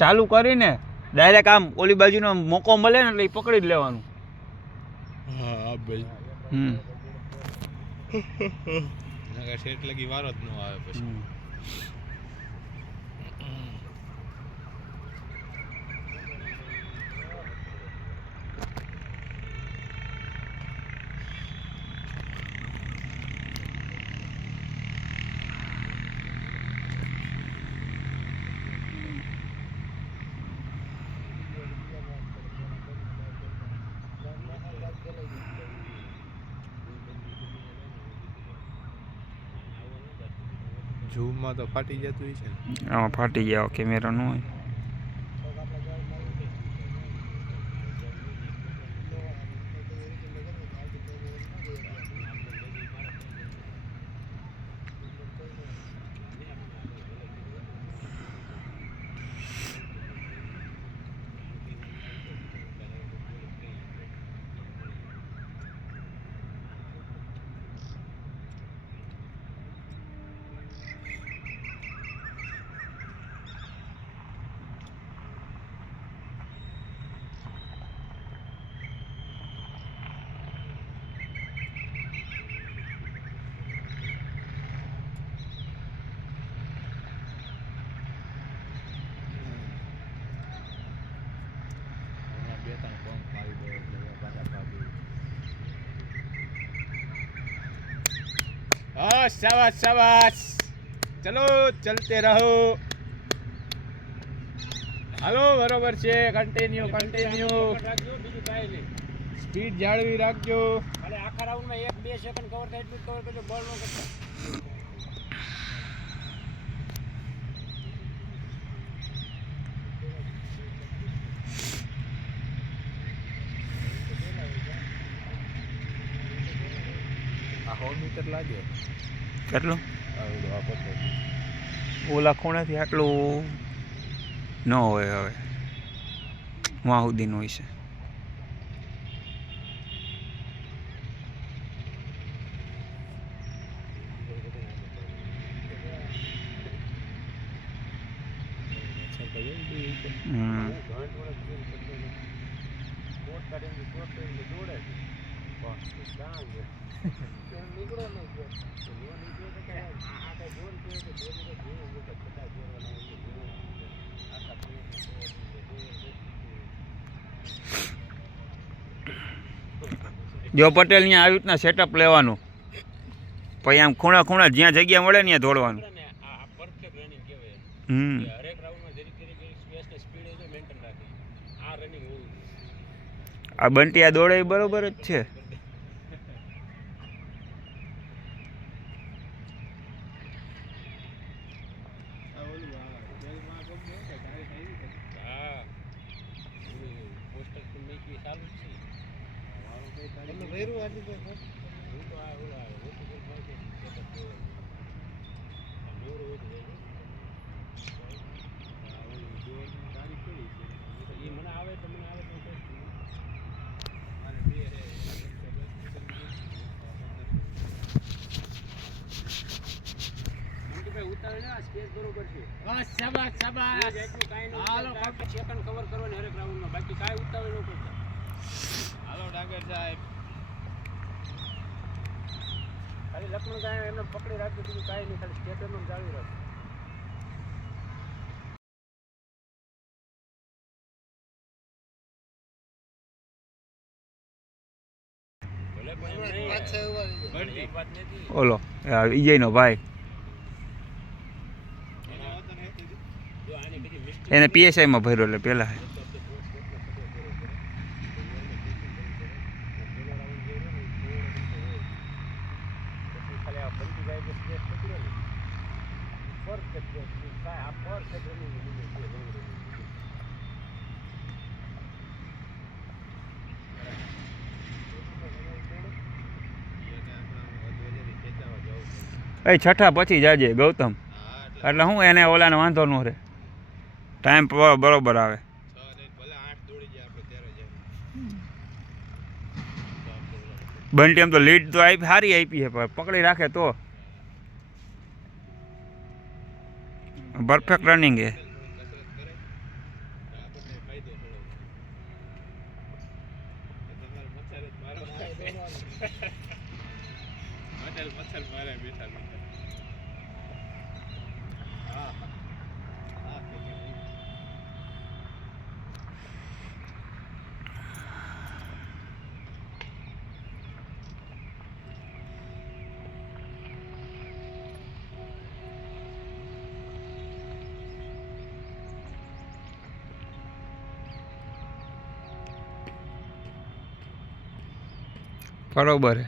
ચાલુ કરીને ડાયરેક્ટ આમ ઓલી બાજુનો મોકો મળે ને એટલે એ પકડી જ લેવાનું. હા ભાઈ. નગર શેઠ લગી વારો જ ન આવે પછી. ઝૂમમાં તો ફાટી જતું હોય છે ને. આમાં ફાટી ગયા કેમેરા ન હોય. शाबाश शाबाश, चलो चलते रहो, હાલો બરોબર છે, કન્ટિન્યુ સ્પીડ જાળવી રાખજો. ખાલી આખા રાઉન્ડમાં 1-2 સેકન્ડ કવર થાય એટલું કવર કરજો, બોલ ન કરતા. આ 100 મીટર લાગે. કેટલું? ઓલા ખૂણાથી આટલું ન હોય, હવે વાં સુધીનું હોય છે. જો પટેલ ત્યાં આવી રીતના સેટઅપ લેવાનું, પછી આમ ખૂણા જ્યાં જગ્યા મળે ત્યાં દોડવાનું. આ બંટી આ દોડે બરોબર જ છે. બાકી કાંઈ ઉતાવળ ન કરતા. હાલો ડાંગર સાહેબ, ખાલી લક્ષ્મણ કાંઈ એમને પકડી રાખજો, બીજું કાંઈ નહીં, ખાલી સ્ટેટ એમને જાળવી રાખજો. ઓલો ઈજયનો ભાઈ, એને પીએસઆઈમાં ભર્યો એટલે પેલા એ છઠ્ઠા પછી જાજે ગૌતમ, એટલે હું એને ઓલાને વાંધો ન રહે, ટાઈમ બરોબર આવે. બંટી એમ તો લીડ તો સારી આપી છે, પણ પકડી રાખે તો પરફેક્ટ રનિંગ છે. કસરત કરે તો આપણને ફાયદો થોડો તમારે મચ્છર જ મારો મચ્છર મારે બેઠા બેઠા હા હા બરોબર છે.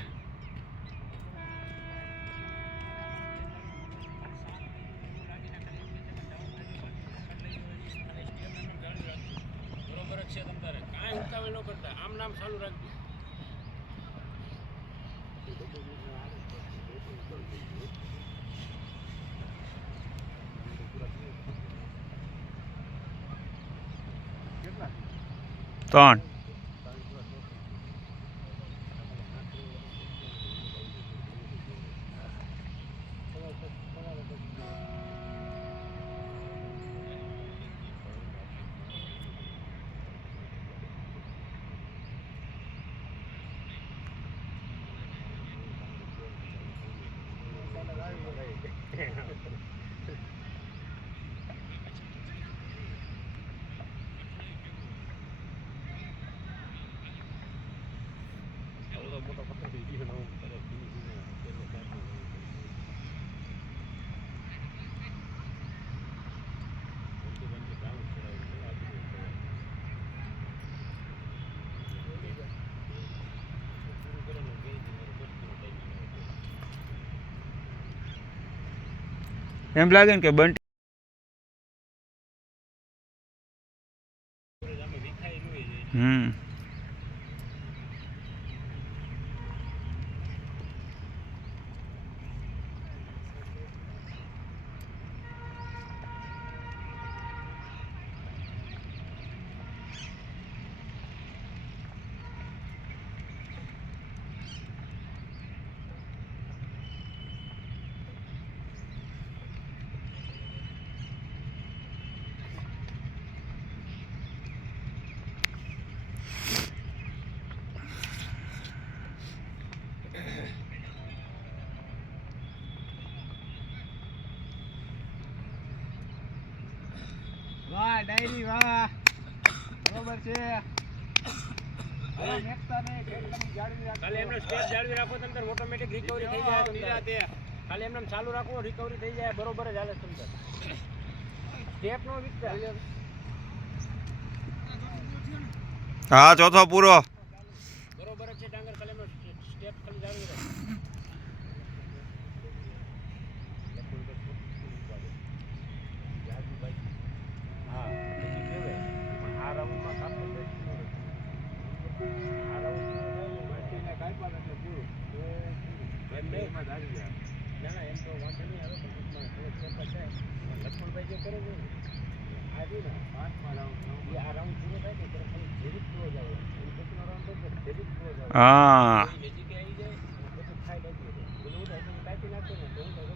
બરોબર જ છે તમ તારે કાંઈ ઉતાવળ ન કરતા આમ નામ ચાલુ રાખજો. ત્રણ. એમ લાગે ને કે બંટી હમ વાહ ડાયરી વાહ બરોબર છે ખાલી એમને સ્ટેપ જાળવી રાખો તમ તાર ઓટોમેટિક રિકવરી થઈ જાય તમ તારે. ખાલી એમને ચાલુ રાખો રિકવરી થઈ જાય બરોબર જ હાલે તમ તાર. સ્ટેપ નો વિકતા હા ચોથો પૂરો. બરોબર જ છે ડાંગર. ખાલી એમને સ્ટેપ ખાલી જાળવી રાખો. હા બીજી કહેવાય પણ આ રાઉન્ડમાં કાપડ બેસતું નથી. આ રાઉન્ડ બાકીને કાપ્યા એટલે પૂરું એમ નહીં. એમાં જ આવી ગયા ના ના એમ તો વાંધો નહીં આવે પણ ટૂંકમાં થોડોક ફેરફાર થાય. લક્ષ્મણભાઈ જે કરે છે ને આ રહ્યું ને પાંચમા રાઉન્ડ એ આ રાઉન્ડ પૂરો થાય ને ત્યારે ખાલી જેરી જ પૂરો જ આવે. એની પછીનો રાઉન્ડ હોય તો જેરી જ પૂરો જ આવે. હા એની નજીકે આવી જાય અને બધું ખાઈ લાગી જાય. પેલું ઉઠાય તો કાપી નાખે ને તો ઉઠાય તો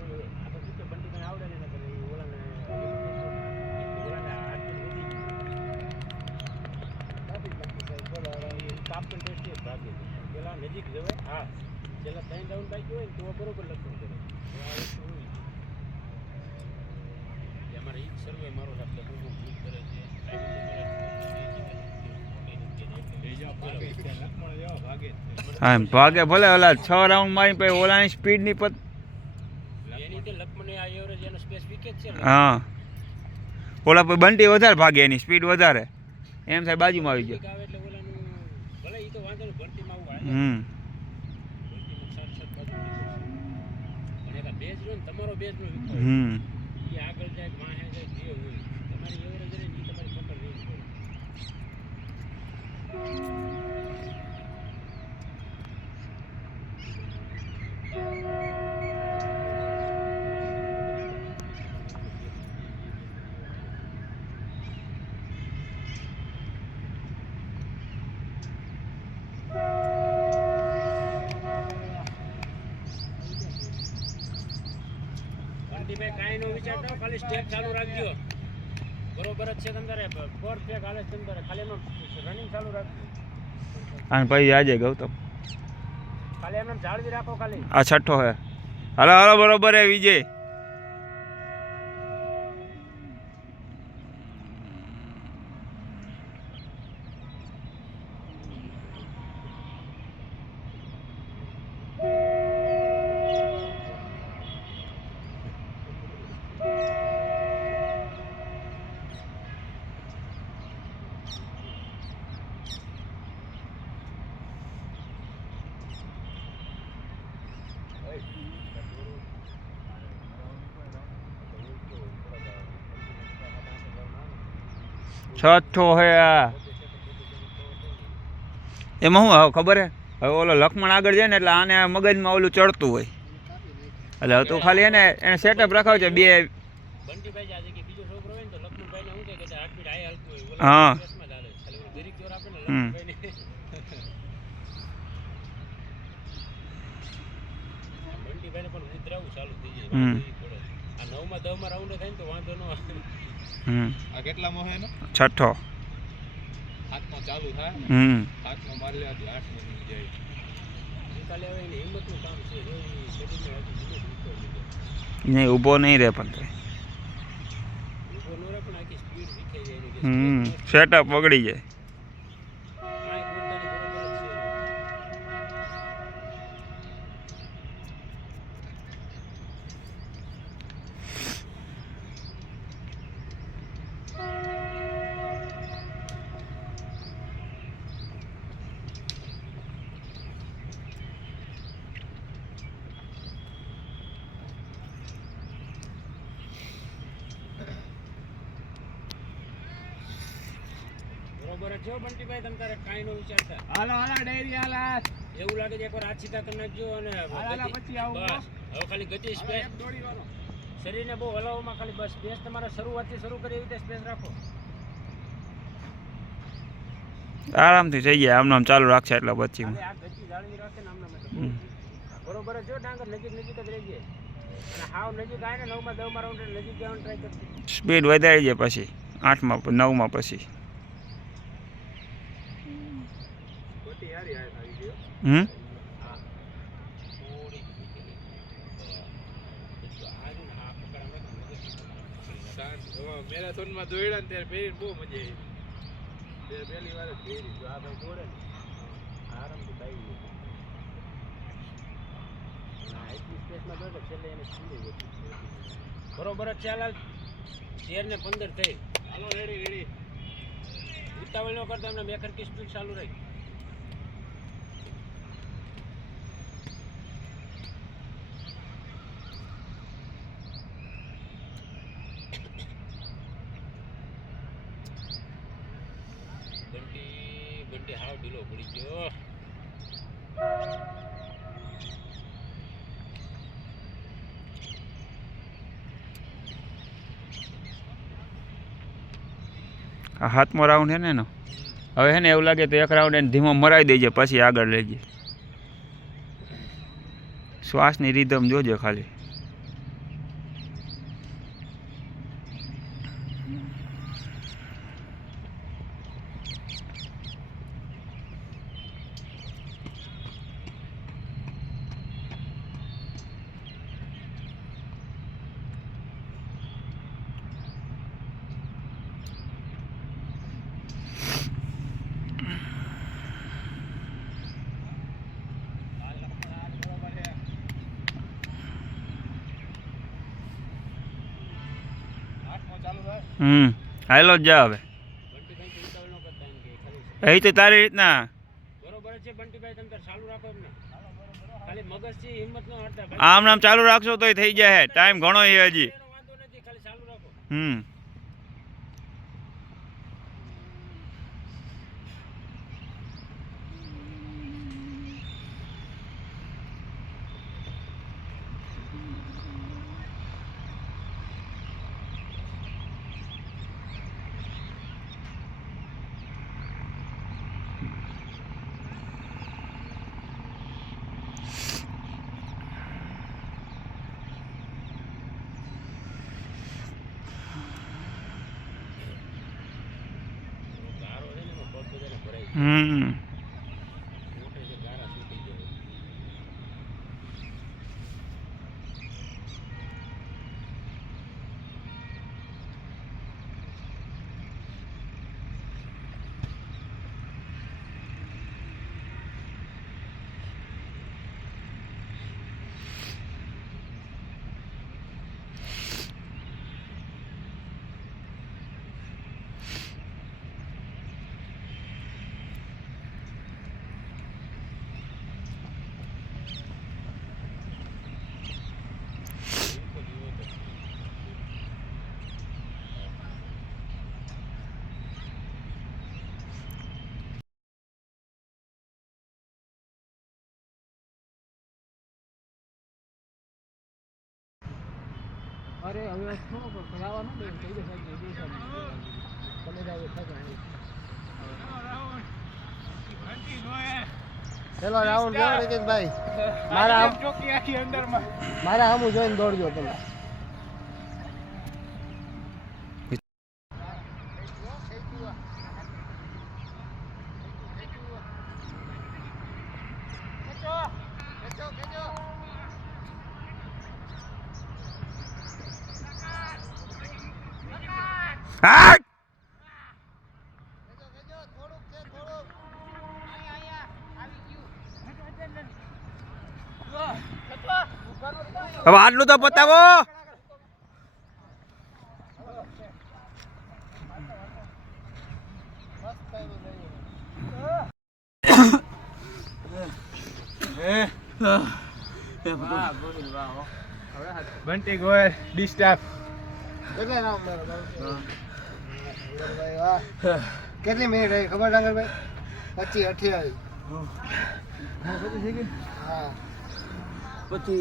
એ આપણે શું કે બંટીભાઈ આવડે ને એટલે એ ઓલાને હાથથી વધી ગયું કાપી નાખી સાહેબ. બોલો એ કાપને ટેસ્ટી જ ભાગે છે. પેલા નજીક જવાય. હા પેલા 3 રાઉન્ડ બાકી હોય ને તો બરોબર લક્ષણ કરે. તો આ વસ્તુ હોય છે અમારે ઈ સર્વે મારો એટલે હું ભૂલ કરે છે લક્ષ્મણ જેવા ભાગે જ છે હા એમ ભાગે ભલે ઓલા 6 રાઉન્ડ મારી પછી ઓલાની સ્પીડ ની પત એની કે લખમણે આ એવરેજ એનો સ્પેસિફિક જ છે ને. હા ઓલા પછી બંટી વધારે ભાગે એની સ્પીડ વધારે એમ થાય બાજુમાં આવી ગયો. આવે એટલે ઓલાનું ભલે ઈ તો વાંધો નહીં ભરતીમાં આવું હાલે. હમ ભરતીમાં સાત બાજુ નીકળશે. પણ એકા બેઝ રહ્યો ને તમારો બેઝ નો વિકલ્પ હમ એ આગળ જાય વાહે જાય જે હોય તમારી એવરેજ રહે ને ઈ તમારી પકડ રહેવી પડે. બંટીભાઈ કાંઈ નો વિચારતા ખાલી સ્ટેપ ચાલુ રાખજો. બરોબર જ છે તમારે પરફેક્ટ હાલે છે તમારે ખાલી એમાં રનિંગ ચાલુ રાખજો. અને પછી આજે ગૌતમ ખાલી એમને જાળવી રાખો ખાલી. આ છઠ્ઠો હે. હાલો હાલો બરોબર હે વિજય. છઠ્ઠો હે આ. એમાં શું હવે ખબર હે હવે ઓલો લક્ષ્મણ આગળ જાય ને એટલે આને મગજમાં ઓલું ચડતું હોય એટલે હવે તું ખાલી એને સેટઅપ રખાવજે બે. બંટીભાઈ આજે કે બીજો છોકરો હોય ને તો લક્ષ્મણભાઈ ને શું કહે કે હાર્ટબીટ હાઈ હાલતું હોય હા. ઓલા કેસમાં ચાલે ખાલી ઓલું જરીક જોર આપે ને હમ. બંટીભાઈને પણ ઉતરાવું ચાલુ થઈ જાય. હમ. આ 9માં 10માં રાઉન્ડ થાય ને તો વાંધો ન આવે. આ કેટલામાં હોય એનો છઠ્ઠો. 7માં ચાલુ થાય 7માં મારી લેવાથી 8માં નીકળી જાય. નિકાલે હવે એની હિંમતનું કામ છે જો ઈ શરીરને હજી ધીમે ધીમે લીધે નહીં ઊભો નહીં રહે પણ તો. ઊભો ન રહે પણ આખી સ્પીડ વિખાઈ જાય એની કે સેટઅપ બગડી જાય. કાંઈ પોતાની બરોબર જ છે. બરોબર જ છો બંટીભાઈ તમ તારે કાંઈ નો વિચારતા. હાલો હાલો ડેરી હાલા એવું લાગે છે એકવાર હાથ સીધા કરી નાખજો અને હાલા પછી આવું બસ હવે ખાલી ગતિ સ્પેસ દોડીવાનો શરીરને બહુ હલાવવામાં ખાલી બસ સ્પેસ તમારે શરૂઆતથી શરૂ કરી એવી રીતે સ્પેસ રાખો. આરામથી થઈ જાય આમ ચાલુ રાખશે એટલે પછી ખાલી આ ગતિ જાળવી રાખે ને આમના માટે બરોબર જ જો ડાંગર નજીક નજીક જ રહી જાય અને હાવ નજીક આવે ને 9માં 10માં રાઉન્ડ નજીક જવાનું ટ્રાય કરજો. સ્પીડ વધારી જાય પછી 8માં 9માં પછી. ગતિ હારી આવી ગયો હમ. હા થોડી આ પકડામાં મેરેથોનમાં દોડ્યા ને ત્યારે પહેરીને બહુ મજા આવી. પહેલી વાર જ પહેરી. જો આ ભાઈ દોડે ને આરામથી બાઈ ગયું ના એટલી સ્પેસમાં દોડે છેલ્લે એને છૂટી ગયું. બરોબર જ ચાલ 13 ને 15 થઈ. હાલો રેડી રેડી ઉતાવળ ન કરતા અમને મેકર કી સ્પીડ ચાલુ રહી. બંટી હાવ ઢીલો પડી ગયો. આ 7મો રાઉન્ડ હે ને એનો. હવે હે ને એવું લાગે તો એક રાઉન્ડ એને ધીમો મરાવી દેજે પછી આગળ લઈ જાય. શ્વાસની રીધમ જોજે ખાલી. હાલો જ જા હવે. બંટીભાઈ ઉતાવળ ન કરતા એમ કે ખાલી એ તો તારી રીતના. બરોબર જ છે બંટીભાઈ તમે તાર ચાલુ રાખો એમને ખાલી મગજથી હિંમત ન હારતા. આમ ચાલુ રાખશો તોય થઈ જાય. ટાઈમ ઘણો છે હજી. એનો વાંધો નથી ખાલી ચાલુ રાખો. મોટે છે ગારા છૂટી જાય. અરે હવે શું ખરાવાનું ને થઈ જશે તમે જાવ ચલો રાઉન્ડ જાવ રકેશભાઈ મારા ચોકી આખી અંદરમાં મારા આમું જોઈને દોડજો તમે હા હવે આટલું તો બતાવો. બંટી ગોયલ ડિસ્ટાફ કેટલા નામ કેટલી મિનિટ રહી ખબર ડાંગરભાઈ 25 28 હા પછી